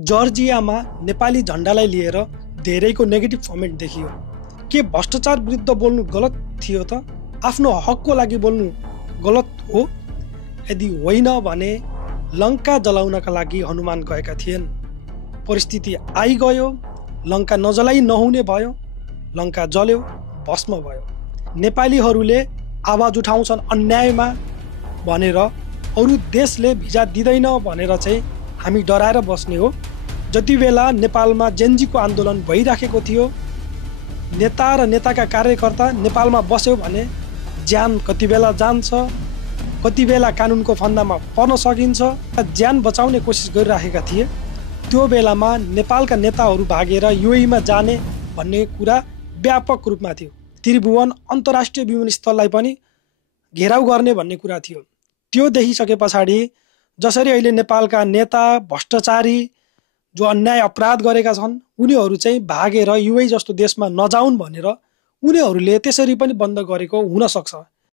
जर्जियामा नेपाली झन्डालाई लिएर धेरैको negative comment देखियो। के भ्रष्टाचार विरुद्ध बोल्नु गलत थियो त? आफ्नो हकको लागि बोल्नु गलत हो? यदि होइन भने लङ्का जलाउनका लागि हनुमान गएका थिएन। परिस्थिति आइगयो, लङ्का नजलाई नहुने भयो, लङ्का जल्यो, भस्म भयो। नेपालीहरूले आवाज उठाउँछन् अन्यायमा भनेर अरू देशले भिजा दिँदैन भनेर चाहिँ हामी डराएर बस्ने हो। जति बेला नेपालमा जेनजीको आन्दोलन भइराखेको थियो, नेता र नेताका कार्यकर्ता नेपालमा बस्यो भने ज्यान कति बेला जान्छ, कति बेला कानुनको फन्दामा पर्न सकिन्छ, ज्यान बचाउने कोसिस गरिराखेका थिए। त्यो बेलामा नेपालका नेताहरू भागेर युएईमा जाने भन्ने कुरा व्यापक रूपमा थियो। त्रिभुवन अन्तर्राष्ट्रिय विमानस्थललाई पनि घेराउ गर्ने भन्ने कुरा थियो। त्यो देखिसके पछाडि जसरी अहिले नेपालका नेता भ्रष्टाचारी जो अन्याय अपराध गरेका छन् उनीहरू चाहिँ भागेर युएई जस्तो देशमा नजाउन् भनेर उनीहरूले त्यसरी पनि बन्द गरेको हुन सक्छ।